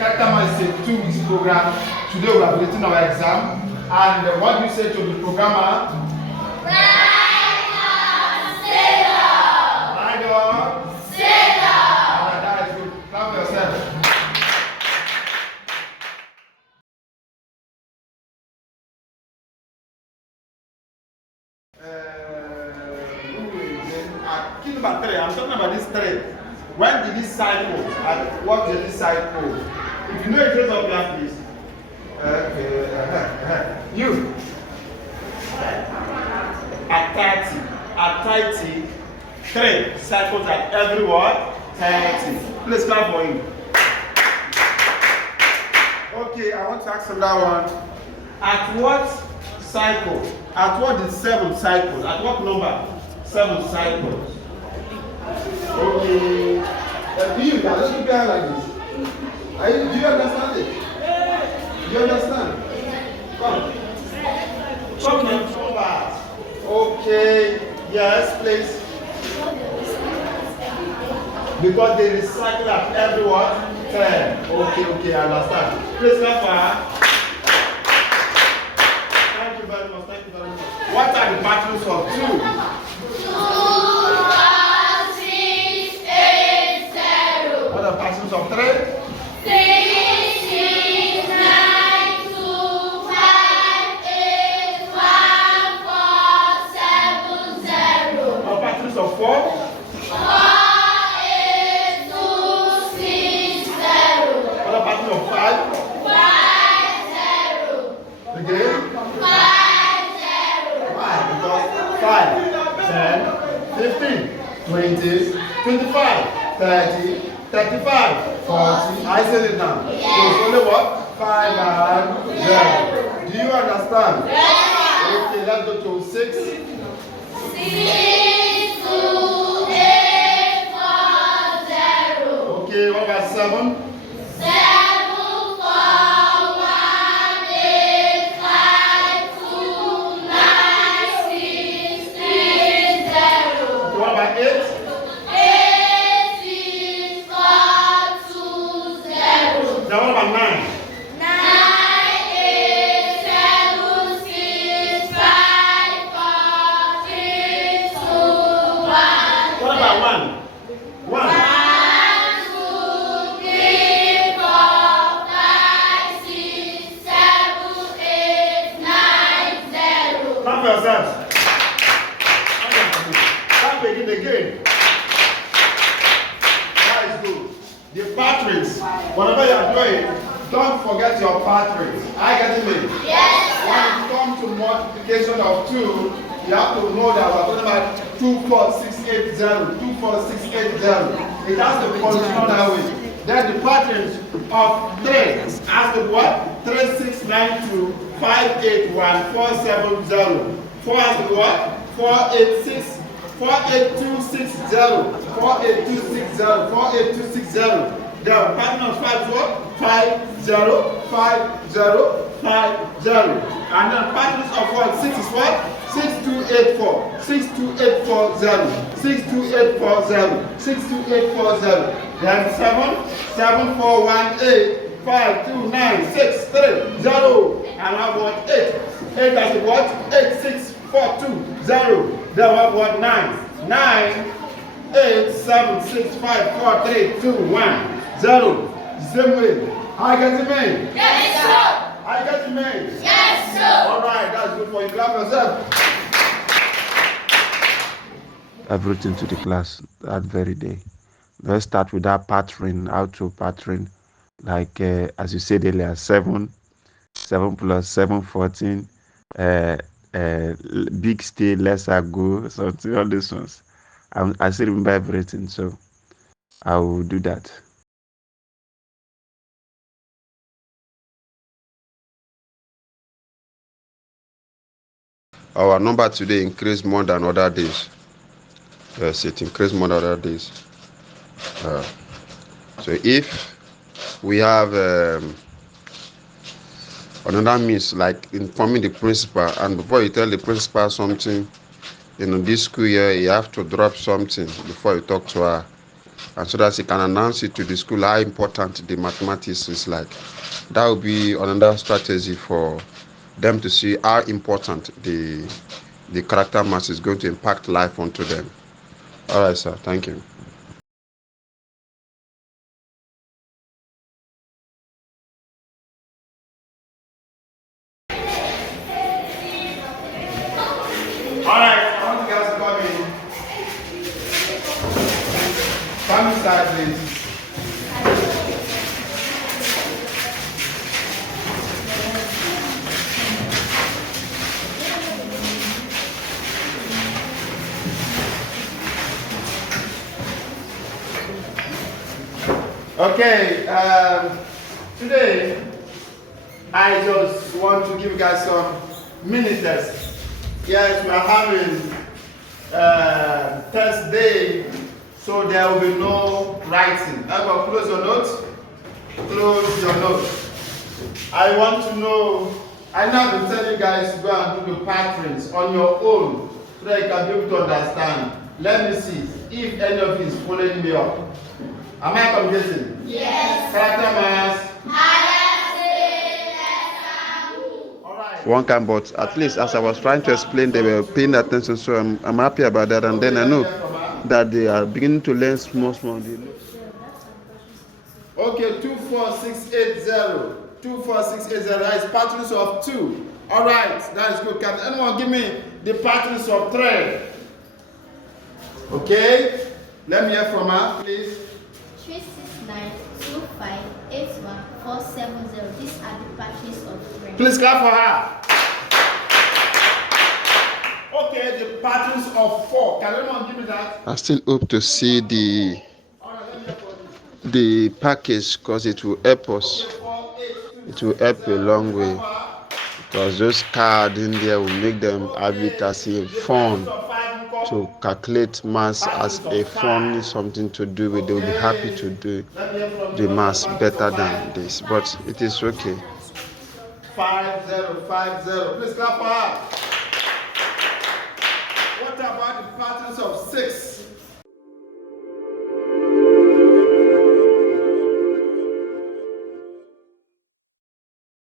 Katama is a 2 weeks program. Today we are waiting our exam. And what do you say to the programmer? Ride on, stay up. Ride on, stay up. That is good. Clap for yourself. Key number 3. I'm talking about this 3. When did this cycle? And what did this cycle? If you know it, raise up your please. You. At 30, 3 cycles at every word. 30. Please clap for him. Okay, I want to ask another one. At what cycle? At what is 7 cycles? At what number? 7 cycles. Okay. Do you guys look behind like this? Do you understand it? Do you understand? Come. Come and come back. Okay. Yes, please. Because they recycle at every what? 10. Okay, I understand. Please clap for her. Thank you very much. What are the patterns of 2? 2, 4, 6, 8, 0. What are the patterns of 3? 3, 6, 9, 2, 5, 8, 1, 4, 7, 0. What are patterns of 4? 4, 8, 2, 6, 0. What are patterns of 5? 5, 0. Again? 5, 0. 5, because 5, 10, 15, 20, 25, 30, 35, 40. I said it now. So it's only what? 5 and 0. Do you understand? Yes. Okay, let's go to 6. 6, 2, 8, 4, 0. Okay, what about 7? 7, 4, 1, 8, 5, 2, 9, 6, 3, 0. What about 8? 8, 6, 4, 2, 0. Now what about 9? 9, 8, 7, 6, 5, 4, 3, 2, 1. What about 1? 1. 1, 2, 3, 4, 5, 6, 7, 8, 9, 0. Clap for yourselves. Clap again. That is good. The patterns, whatever you are doing, don't forget your patterns. I get it? Yes, When it comes to multiplication of 2, you have to know that we're talking about 2, 4, 6, 8, 0. 2, 4, 6, 8, 0. It has to continue that way. Then the patterns of 3 has to be what? 3, 6, 9, 2, 5, 8, 1, 4, 7, 0. 4 has to be what? 4, 8, 6, 4, 8, 2, 6, 0. 4, 8, 2, 6, 0. 4, 8, 2, 6, 0. The pattern of 5 is what? 5, 0, 5, 0, 5, 0. And then patterns of what? 6 is what? 6, 2, 8, 4. 6, 2, 8, 4, 0. 6, 2, 8, 4, 0. 6, 2, 8, 4, 0. Then 7, 7, 4, 1, 8. 5, 2, 9, 6, 3, 0. And I have what? 8. 8 as in what? 8, 6, 4, 2, 0. Then I have what? 9. 9, 8, 7, 6, 5, 4, 3, 2, 1, 0. Same way. I get it, man. Yes, sir. I get it, man. Yes, sir. All right, that's good for you. Clap yourself. Everything to the class that very day. Let's start with that pattern, how to pattern, like as you said earlier, 7 plus 7, 14, big stay, lesser go, something, all these ones. I still remember everything, so I will do that. Our number today increased more than other days. Yes, it increased more than other days. So if we have another means like informing the principal, and before you tell the principal something, this school year you have to drop something before you talk to her. and so that he can announce it to the school how important the mathematics is like. That will be another strategy for them to see how important the character mass is going to impact life onto them. All right, sir. Thank you. All right, I want you guys to come in. Come inside, please. Okay, today I just want to give you guys some mini tests. Yes, we are having test day, so there will be no writing. Everyone, close your notes. Close your notes. I want to know. I know I've been telling you guys to go and do the patterns on your own so that you can be able to understand. Let me see if any of you is following me up. Am I communicating? Yes. Character mass. One can, but at least as I was trying to explain, they were paying attention, so I'm happy about that. And then I know that they are beginning to learn small. Okay, 24680. 24680. That is patterns of 2. All right, that is good. Can anyone give me the patterns of 3? Okay, let me hear from her, please. 3692581 These are the patterns of 3. Please clap for her. Okay, the patterns of 4. Can anyone give me that? I still hope to see the package because it will help us. It will help a long way because those cards in there will make them have it as a fun to calculate mass as a fun something to do with. They will be happy to do the mass better than this, but it is okay. 5050. Please clap for her. What about the patterns of 6?